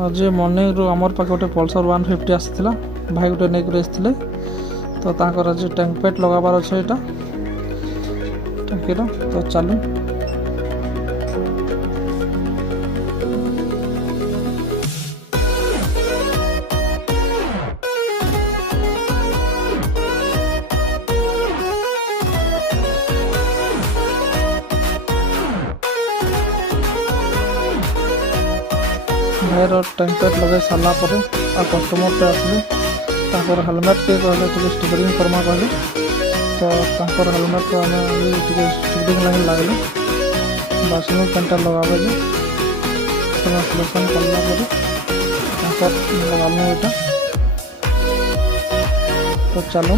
आज मॉर्निंग आमर पाखे गोटे पल्सर 150 आसाला भाई गोटे नहीं आसते तो तांकर आज टैंक पेट लगाबार अच्छे यहाँ टंकीर तो चलू भाईर टैंक पेट लगे सारा पर आ कस्टमर टे आसले हेलमेट के कहले स्टिकरिंग करमा कहले तो हेलमेट को आम स्टिकरिंग लाइन लगले बासिंग पेंटा लगाबे सिलेक्शन कला लगालु यहाँ तो चलो